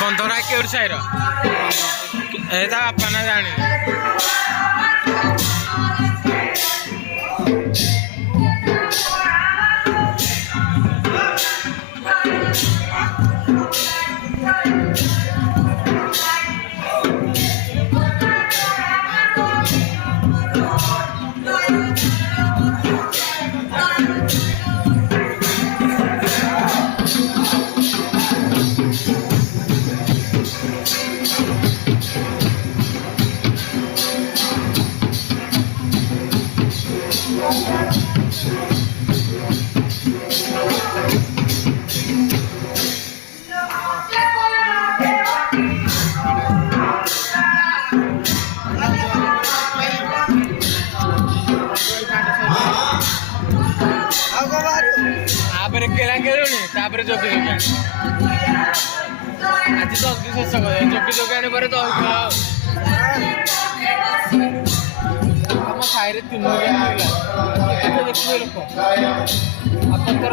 बंधरा केउर साइर एता बापा ना जाने केला केलुनी तापर जोगी जोगी आज जल्दी शेष कर जोगी जोगी आने पर तो हम साइरे 3 मिलियन मिला देखिए लोक अपन तर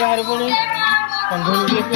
बाहर पुणी 15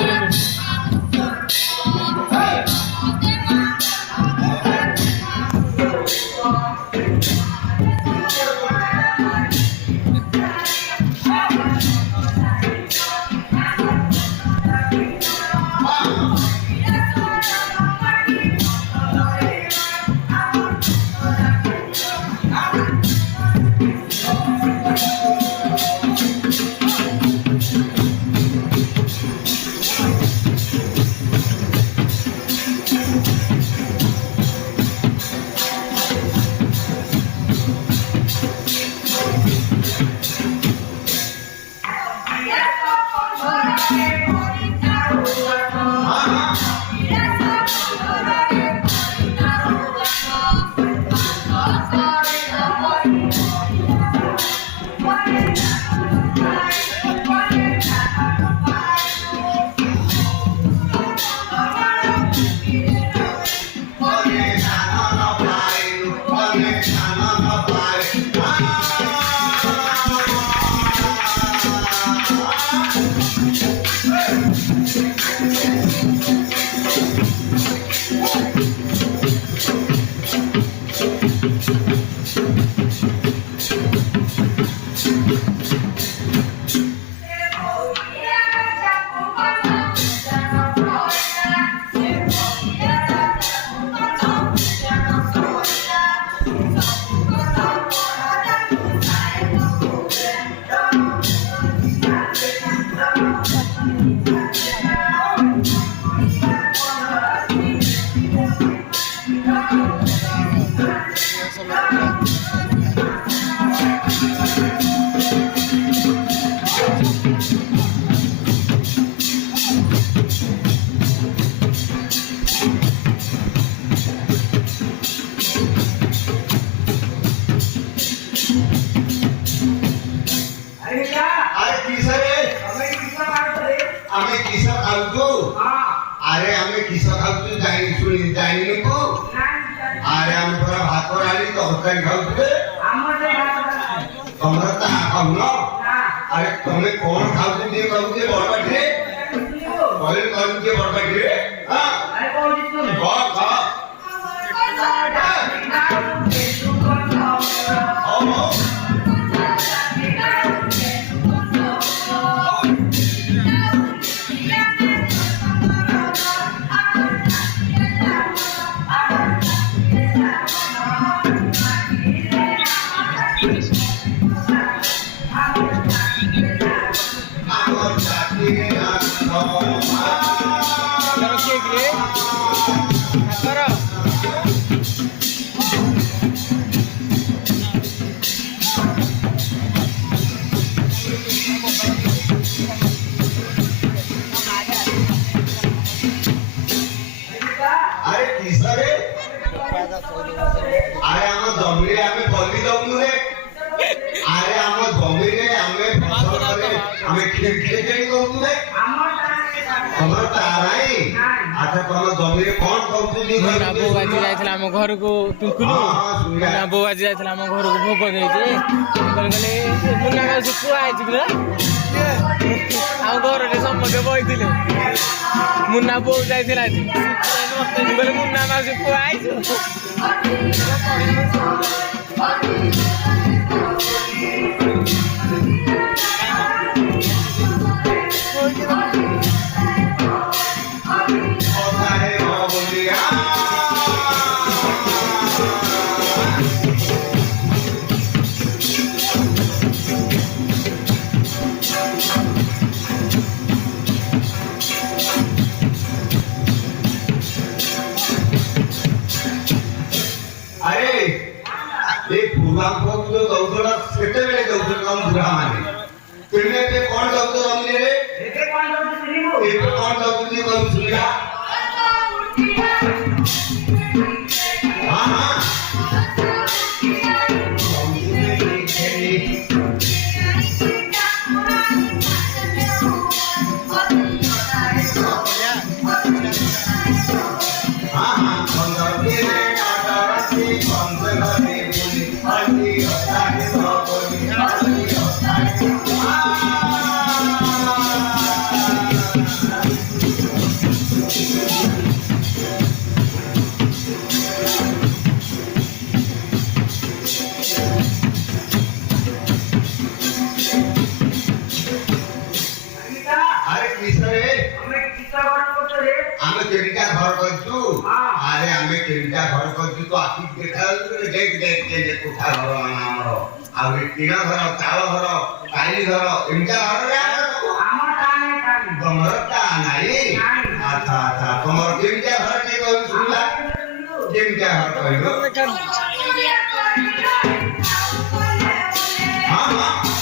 ପୁରା ଭାତ ଡାଲି ତରକାରୀ ଖାଉଥିଲେ ତମର ତା ଖାଉନ ଆରେ ତମେ କଣ ଖାଉଛ ଟିକେ କହିବୁ ଯେ ବଡ଼ବାଟିରେ କହିଲେ କହିବୁ ଯେ ବଡ଼ବାଟିରେ আরে আমার জমিরে আমি বলি দমু রে আরে আমার জমিরে আমি ফসল করে আমি খেতে করবো রে আমার তারাই আচ্ছা তোমার জমিরে কোন করছিলি না বউ আଜି যাইଥିଲା ଆମ ଘରକୁ ଟୁକୁଲୁ ନା ବଉ ଆଜି ଯାଇଥିଲା ଆମ ଘରକୁ ଭୋଗ ଦେଇଛି କହିଲେ ମୁନା ମାଉସୀ ପୁଅ ଆଇଛି ପୁରା ଆମ ଘରରେ ସମସ୍ତେ ବଇଥିଲେ ମୁନା ବୋଉ ଯାଇଥିଲା ଆଜି କହିଲେ ମୁନା ମାଉସୀ ପୁଅ ଆଇଛୁ କେତେବେଳେ ଦଉଛ ତମ ବୁଢା ମାନେ ତୁମେ ଏବେ କଣ ଦଉଛ ଜମିରେ ଏବେ କଣ ଦଉଛନ୍ତି କହିବୁ ଶୁଣିବା আমি তিনটা ঘর করছু আরে আমি তিনটা ঘর করছু তো আখি দেখাউছু দেখ দেখ যে কোঠা ঘর আমার আর টিনা ঘর চাল ঘর টাইল ঘর তিনটা ঘর আমার টানে তোমার টা নাই আচ্ছা আচ্ছা তোমার তিনটা ঘর কে কইছু শুনলা তিনটা ঘর কইলো হ্যাঁ হ্যাঁ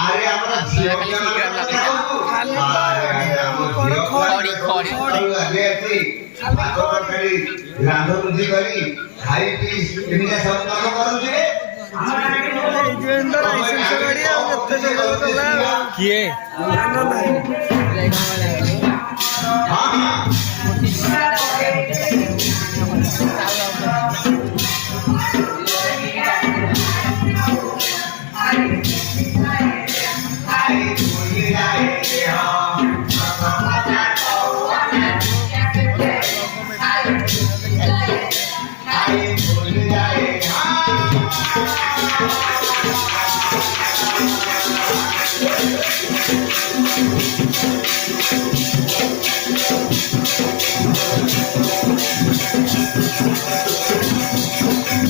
আরে আমরা ঝিও খড়ি খড়ি লাগে আছে ভাত করি রান্ধ বুদ্ধি করি খাই পি এমনি সব কাম করুছে কিଏ Thank you.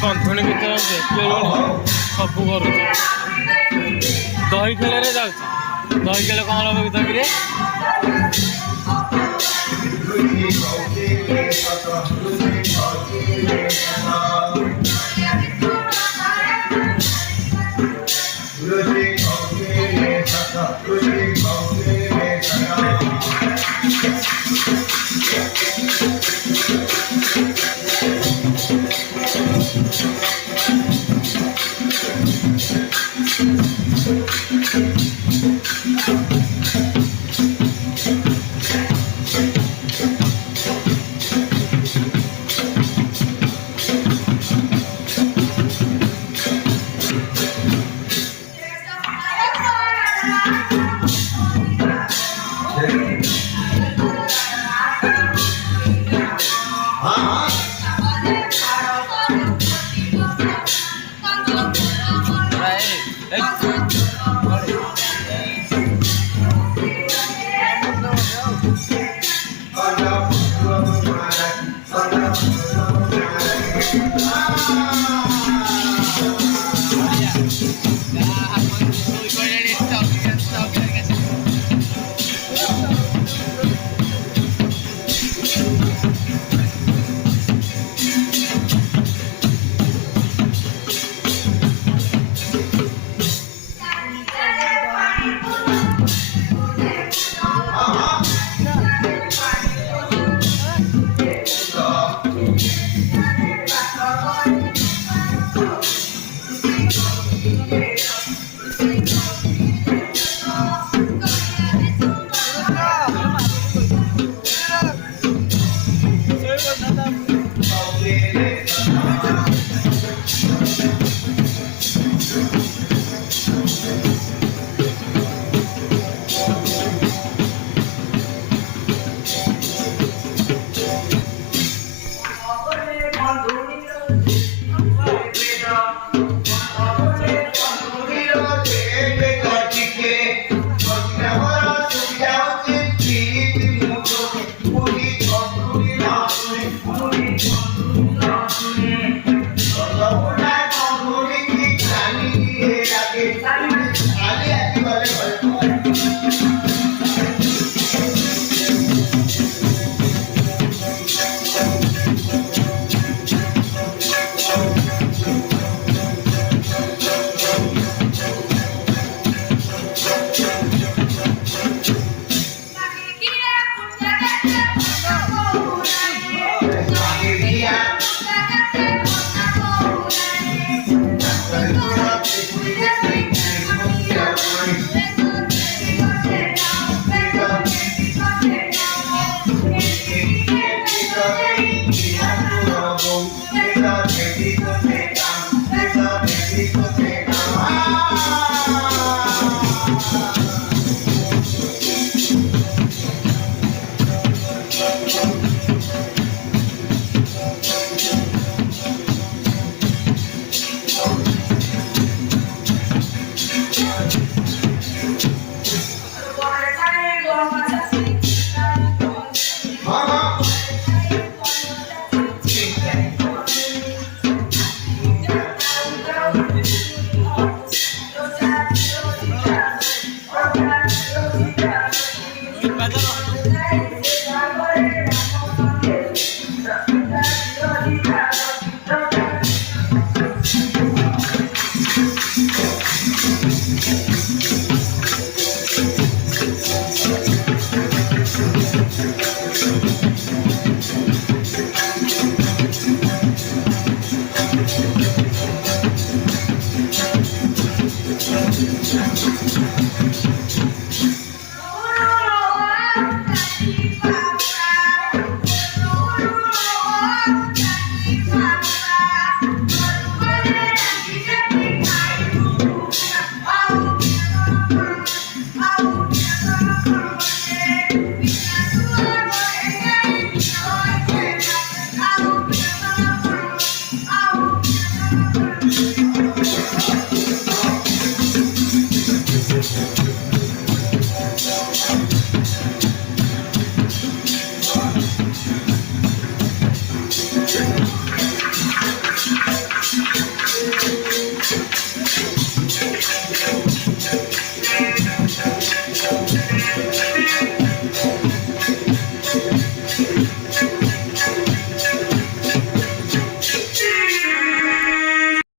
କନ୍ଥୁଣି ଭିତରେ ଦେଖିଲୁଣି ସବୁ କରୁଛି ଦହି ଖେଳରେ ଯାଉଛି ଦହି ଖେଳ କଣ ହବ ଭିତରେ